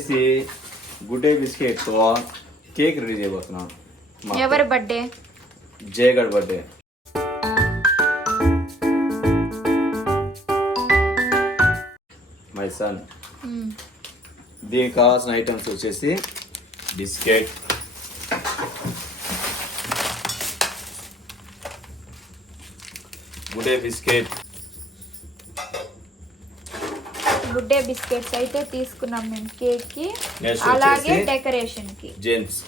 వచ్చేసి good day బిస్కెట్తో cake ready చేయబోతున్నాం. ఎవరి birthday? Jaigarh birthday. My son. దీనికి కావాల్సిన ఐటమ్స్ వచ్చేసి biscuit. Good day biscuit. Good day biscuits అయితే తీసుకున్నాం మేము కేక్కి Next అలాగే వచ్చేసి- డెకరేషన్కి జేమ్స్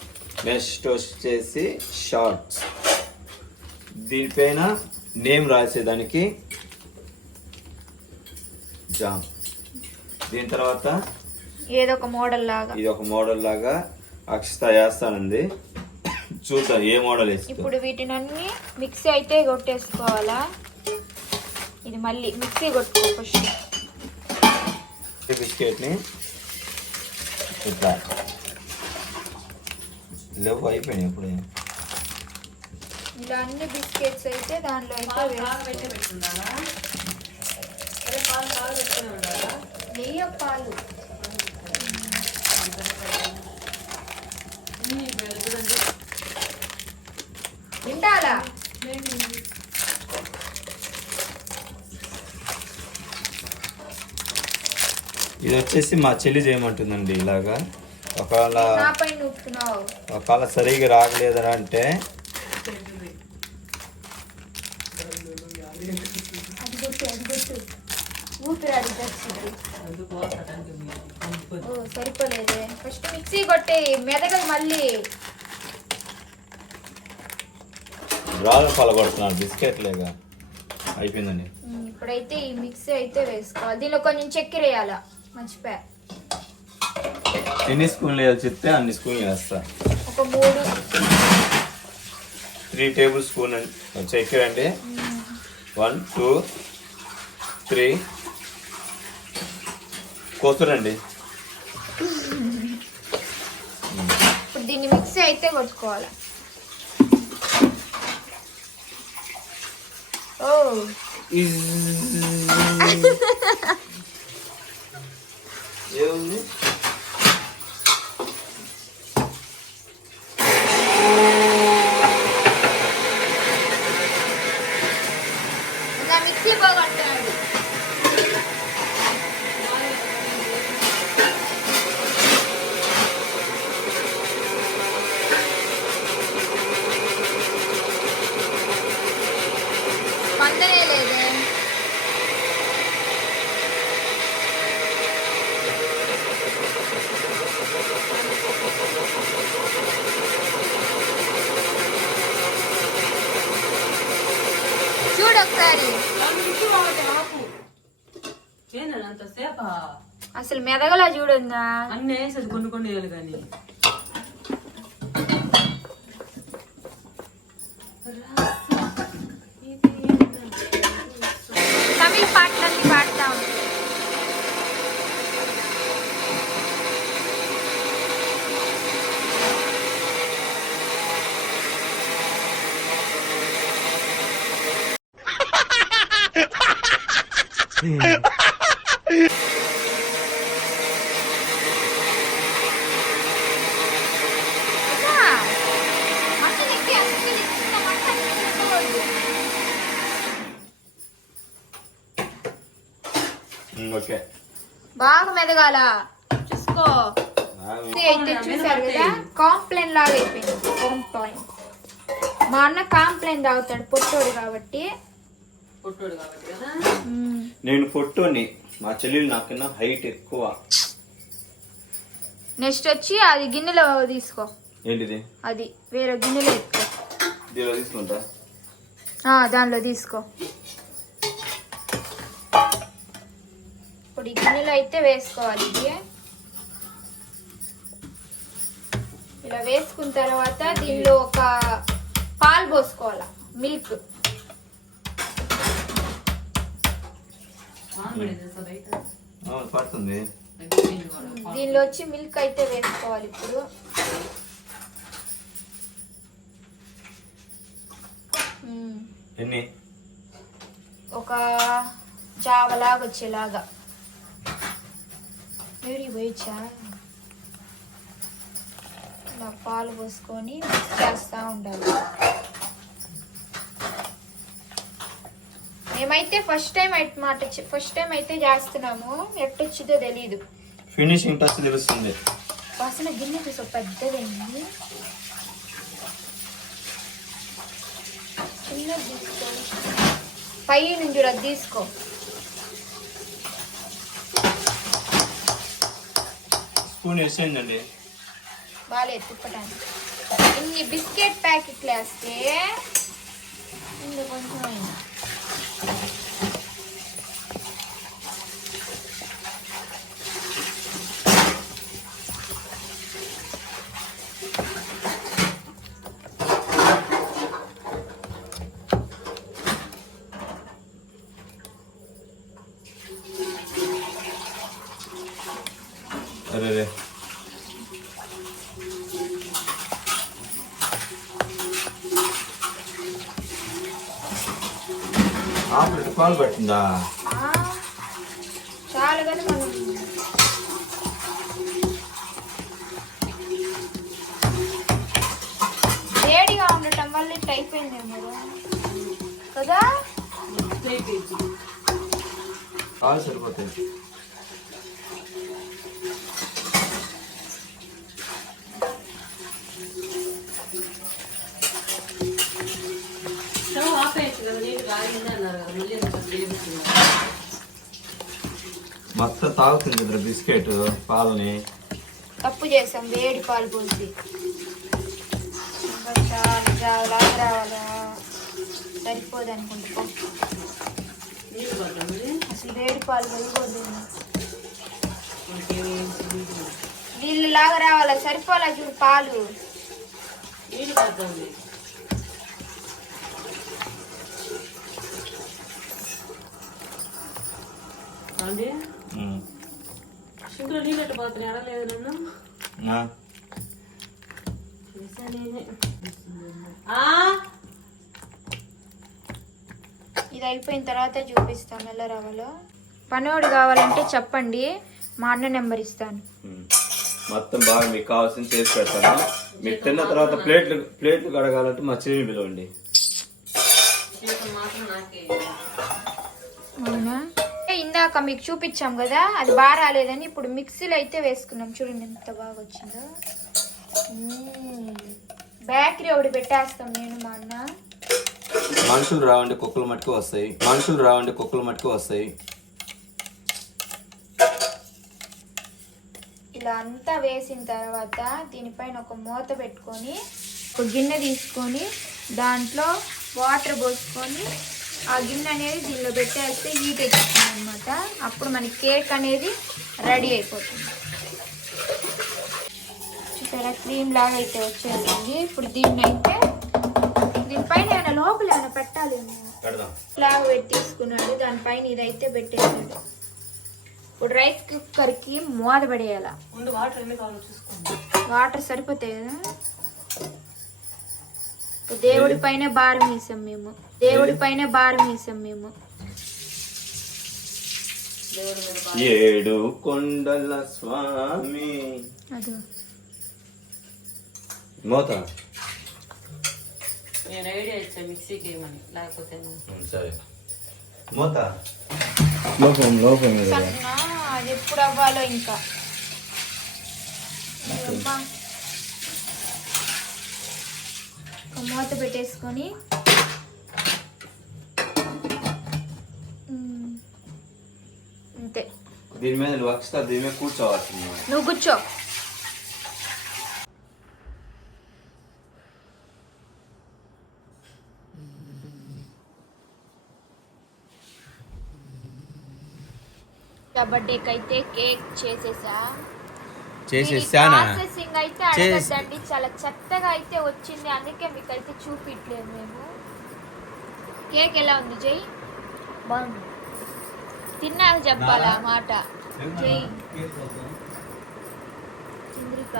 నెక్స్ట్ వచ్చేసి షార్ట్స్ దీనిపైన నేమ్ రాసేదానికి జామ్ దీని తర్వాత ఏదో ఒక మోడల్ లాగా. ఇది ఒక మోడల్ లాగా అక్షత వేస్తానంది. చూద్దాం ఏ మోడల్ వేస్తుంది? ఇప్పుడు వీటిని అన్ని మిక్సీ అయితే కొట్టేసుకోవాలా? ఇది మళ్ళీ మిక్సీ కొట్టుకో ఫస్ట్. బిస్కెట్ని ఇట్లా. లేవు అయిపోయినాయి ఇప్పుడే. ఇలా అన్ని బిస్కెట్స్ అయితే దాంట్లో అయితే. నెయ్యి పాలు. వింటాలా ఇది వచ్చేసి మా చెల్లి చేయమంటుందండి ఇలాగా. ఒకవేళ ఒకవేళ సరిగా రాగలేదని అంటే సరిపోలేదే. ఫస్ట్ మిక్సీ కొట్టి మెదగదు మళ్ళీ. రాళ్ళ పాల కొడుతున్నాను బిస్కెట్లేగా. అయిపోయిందండి. ఇప్పుడైతే ఈ మిక్సీ అయితే వేసుకోవాలి. దీనిలో కొంచెం చక్కెర వేయాలా? మర్చిపోయా ఎన్ని స్పూన్లు వేయాలి చెప్తే అన్ని స్పూన్లు వేస్తా. ఒక మూడు. త్రీ టేబుల్ స్పూన్ చక్కెర అండి వన్ టూ త్రీ. కోతురండి ఇప్పుడు దీన్ని మిక్సీ అయితే కొట్టుకోవాలి. ఓ ఏముంది ఇలా మిక్సీ పోగొట్టాడు స్పందనే లేదే చూడు ఒకసారి. అసలు మెదగలా చూడుందా అన్నీ కొన్ని కొన్ని కానీ. ఓకే. బాగా మెదగాల. చూసుకో. అయితే చూసారు కదా? కాంప్లైన్ లాగా అయిపోయింది. కాంప్లైన్ మా అన్న కాంప్లైన్ తాగుతాడు పొట్టోడు కాబట్టి. పుట్టోడు కాబట్టి. నేను ఫోటోని మా చెల్లెలు నాకన్నా హైట్ ఎక్కువ. నెక్స్ట్ వచ్చి అది గిన్నెలో తీసుకో. ఏంటిది? అది వేరే గిన్నెలో ఎత్తుకో దీనిలో తీసుకుంటా. ఆ, దానిలో తీసుకో. ఇప్పుడు ఈ గిన్నెలో అయితే వేసుకోవాలి ఇది. ఇలా వేసుకున్న తర్వాత దీనిలో ఒక పాలు పోసుకోవాలా మిల్క్. పడుతుంది. దీనిలో వచ్చి మిల్క్ అయితే వేసుకోవాలి ఇప్పుడు. ఎన్ని? ఒక జావలాగా వచ్చేలాగా. వేడి పోయిచ్చా? పాలు పోసుకొని మిక్స్ చేస్తూ ఉండాలి. మేమైతే ఫస్ట్ టైం మాట ఫస్ట్ టైం అయితే చేస్తున్నాము. ఎట్టొచ్చిందో తెలీదు. ఫినిషింగ్ టచ్ తెలుస్తుంది. వాసన గిన్నె చూసా పెద్దదైంది. చిన్నది తీసుకో. పై నుంచి అది తీసుకో. స్పూన్ వేసేయండి బాగాలేదు తిప్పటానికి. ఇన్ని బిస్కెట్ ప్యాకెట్లు వేస్తే ఇందులో కొంచెం అయింది あれれ。పాలు పట్టిందా? వేడిగా ఉండటం వల్ల ఇట్లా అయిపోయిందేమో కదా? సరిపోతాయి మత్త తాగుతుంది కదా బిస్కెట్ పాలని. తప్పు చేసాం వేడి పాలు పోసి. ఇంకా రావాలా సరిపోదు అనుకుంటా అసలు వేడి పాలు వెళ్ళకూడదు నీళ్ళు వీళ్ళు లాగా రావాలా? సరిపోలా చూడు పాలు? నీళ్ళు సింకులో నీళ్ళు ఎట్ట పోతున్నాయి? అడగలేదు నన్ను. ఆ, చేసా నేనే. ఆ? ఇది అయిపోయిన తర్వాత చూపిస్తాం ఎలా రావాలో పనోడు కావాలంటే చెప్పండి మా అన్న నెంబర్ ఇస్తాను. మొత్తం బాగా మీకు కావాల్సింది చేసి పెడతాను. మీకు తిన్న తర్వాత ప్లేట్లు ప్లేట్లు కడగాలంటే మా చెవి పిలవండి జీవితం మాత్రం నాకే. అవునా? ఇందాక మీకు చూపించాం కదా అది బాగా రాలేదని ఇప్పుడు మిక్సీలో అయితే వేసుకున్నాం. చూడండి ఎంత బాగా వచ్చిందో. బేకరీ ఒకటి పెట్టేస్తాం నేను మా అన్న. మనుషులు రావండి కుక్కలు మట్టుకు వస్తాయి. మనుషులు రావండి కుక్కలు మట్టుకు వస్తాయి. ఇలా అంతా వేసిన తర్వాత దీనిపైన ఒక మూత పెట్టుకొని ఒక గిన్నె తీసుకొని దాంట్లో వాటర్ పోసుకొని ఆ గిన్నె అనేది దీనిలో పెట్టేస్తే హీట్ ఎక్కుతుంది అనమాట అప్పుడు మనకి కేక్ అనేది రెడీ అయిపోతుంది. చూసారా? క్రీమ్ లాగా అయితే వచ్చేసింది. ఇప్పుడు దీన్ని అయితే దీనిపైన ఏమైనా లోపల ఏమైనా పెట్టాలేమో పెడదాం. లాగా పెట్టి తీసుకున్నాడు దానిపైన ఇదైతే పెట్టేసాడు. ఇప్పుడు రైస్ కుక్కర్కి మూత పడేయాల? వాటర్ సరిపోతాయి? కదా దేవుడి పైన భారం వేసాం మేము. దేవుడి పైన భారం వేసాం మేము. దేవుడు మీద ఏడు కొండల స్వామి. అదో. మోత. నేను ఐడియా ఇచ్చా మిక్సీకి వేయమని లేకపోతే ఉమ్, సరే. మోత. లోపం ఎప్పుడు అవ్వాలో ఇంకా అబ్బా. ఒక మూత పెట్టేసుకొని అంతే. దీని మీద దీని మీద కూర్చోవాల్సింది నువ్వు. కూర్చో. బర్త్డేకి అయితే కేక్ చేసేసా. చేసేసానా ప్రాసెసింగ్ అయితే అడగద్దండి. చాలా చెత్తగా అయితే వచ్చింది. అందుకే మీకు అయితే చూపించలేదు మేము. కేక్ ఎలా ఉంది జై? బాగుంది. తిన్నాక చెప్పాలా ఆ మాట? జై. చంద్రిక?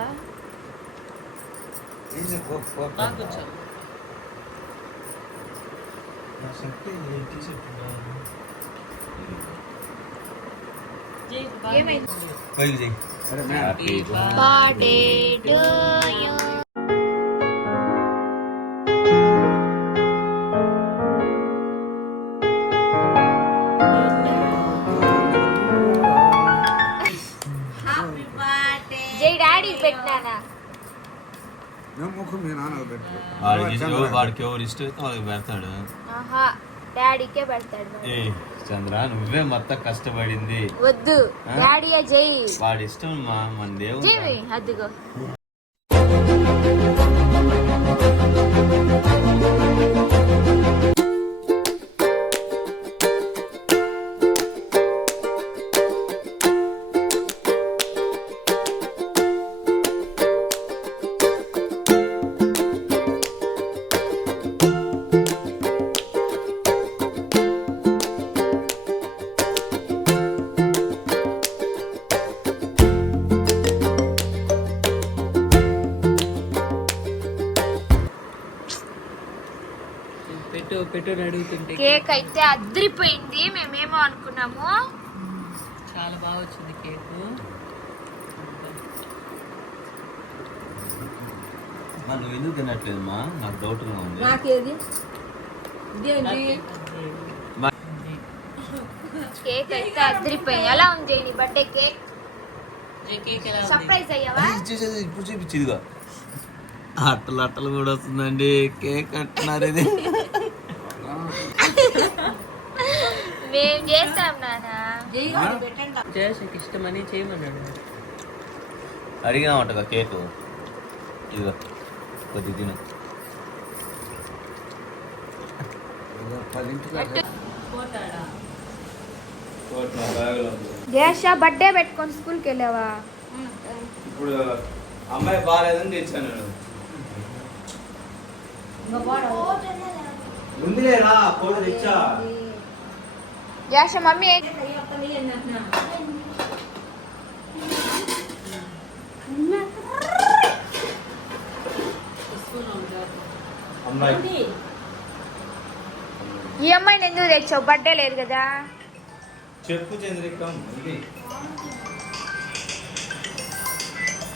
ఏమైంది Happy birthday to you. Jai daddy పెట్టినానా ముఖం మీ నాన్న పెట్టాడు వాడికి ఎవరు వాడికి ఎవరు ఇష్టం అయితే వాళ్ళకి పెడతాడు ఆహా డాడీకే పెడతాడు. ఏ చంద్ర నువ్వే మొత్తం కష్టపడింది. వద్దు. డాడీయే జై. వాడి ఇష్టం మా మన దేవుడు అదిగో. పెట్టు పెట్టు అని అడుగుతుంటే కేక్ అయితే అదిరిపోయింది. మేమేమో అనుకున్నాము. చాలా బాగా వచ్చింది కేక్. నువ్వు ఎందుకు తినట్లేదు మా? నాకు డౌట్గా ఉంది. నాకేది? ఇదేంటి కేక్ అయితే అదిరిపోయింది. ఎలా ఉంది నీ బర్త్డే కేక్? ఏ కేక్ ఎలా ఉంది? సర్ప్రైజ్ అయ్యావా? చూసేది ఇప్పుడు చూపించి ఇదిగో. అట్టలు అట్టలు కూడా వస్తుందండి. కేక్ అంటున్నారు ఇది. మేము చేస్తాం నానా ఇష్టమని చేయమన్నాడు. అడిగినామంట కేక్? ఇదిగో కొద్ది తిను. బర్త్డే పెట్టుకొని స్కూల్కి వెళ్ళావా? ఇప్పుడు అమ్మాయి బాగాలేదని తెచ్చాను ఉందిలేరా ఫోటో తెచ్చా? మమ్మీ ఏం- అమ్మాయి. ఈ అమ్మాయిని ఎందుకు తెచ్చావు? బర్త్డే లేదు కదా. చెప్పు చంద్రికం ఇది